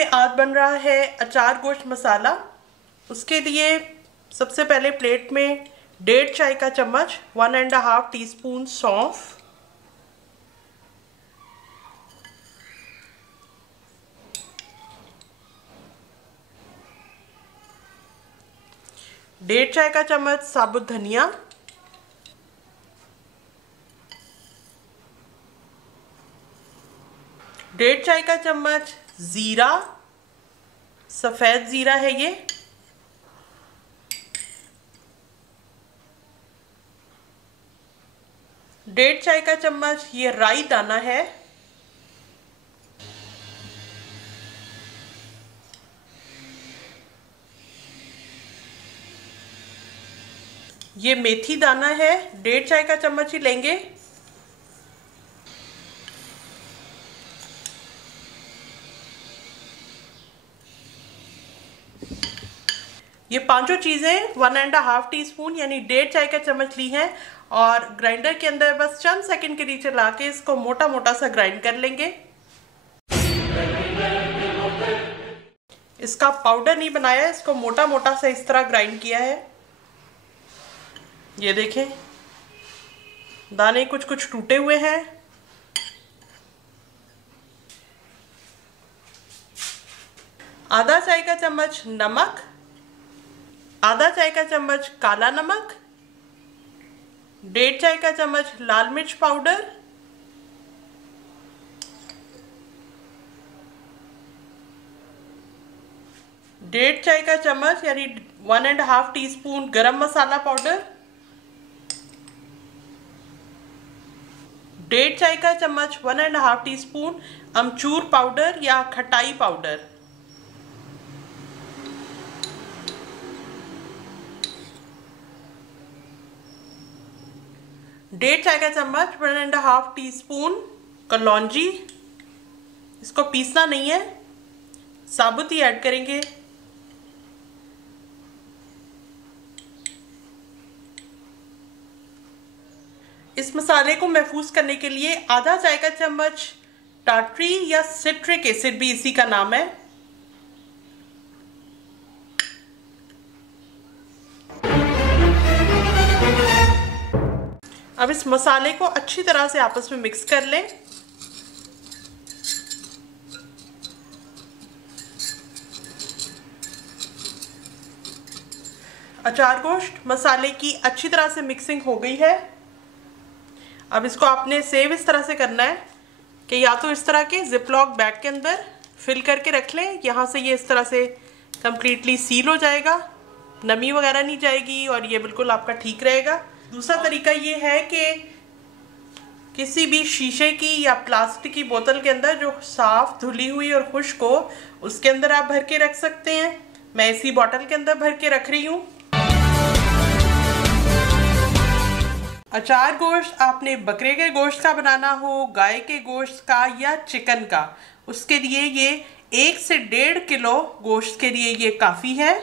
में आज बन रहा है अचार गोश्त मसाला। उसके लिए सबसे पहले प्लेट में 1.5 चाय का चम्मच 1.5 टीस्पून सौंफ, 1.5 चाय का चम्मच साबुत धनिया, 1.5 चाय का चम्मच जीरा, सफेद जीरा है ये, 1.5 चाय का चम्मच ये राई दाना है, ये मेथी दाना है, 1.5 चाय का चम्मच ही लेंगे। ये पांचों चीजें 1.5 टीस्पून यानी 1.5 चाय का चम्मच ली हैं और ग्राइंडर के अंदर बस चंद सेकंड के लिए चला के इसको मोटा मोटा सा ग्राइंड कर लेंगे। इसका पाउडर नहीं बनाया, इसको मोटा मोटा सा इस तरह ग्राइंड किया है। ये देखें, दाने कुछ कुछ टूटे हुए हैं। आधा चाय का चम्मच नमक, आधा चाय का चम्मच काला नमक, 1.5 चाय का चम्मच लाल मिर्च पाउडर, डेढ़ चाय का चम्मच यानी 1.5 टीस्पून गरम मसाला पाउडर, 1.5 चाय का चम्मच 1.5 टीस्पून अमचूर पाउडर या खटाई पाउडर, डेढ़ चाय का चम्मच 1.5 टीस्पून कलौंजी। इसको पीसना नहीं है, साबुत ही ऐड करेंगे। इस मसाले को महफूज करने के लिए आधा चाय का चम्मच टाटरी या सिट्रिक एसिड भी इसी का नाम है। अब इस मसाले को अच्छी तरह से आपस में मिक्स कर लें। अचार गोश्त मसाले की अच्छी तरह से मिक्सिंग हो गई है। अब इसको आपने सेव इस तरह से करना है कि या तो इस तरह के जिपलॉक बैग के अंदर फिल करके रख लें, यहाँ से ये इस तरह से कंप्लीटली सील हो जाएगा, नमी वगैरह नहीं जाएगी और ये बिल्कुल आपका ठीक रहेगा। दूसरा तरीका ये है कि किसी भी शीशे की या प्लास्टिक की बोतल के अंदर जो साफ धुली हुई और खुश्क हो उसके अंदर आप भर के रख सकते हैं। मैं इसी बोतल के अंदर भर के रख रही हूँ। अचार गोश्त आपने बकरे के गोश्त का बनाना हो, गाय के गोश्त का या चिकन का, उसके लिए ये 1 से 1.5 किलो गोश्त के लिए ये काफ़ी है।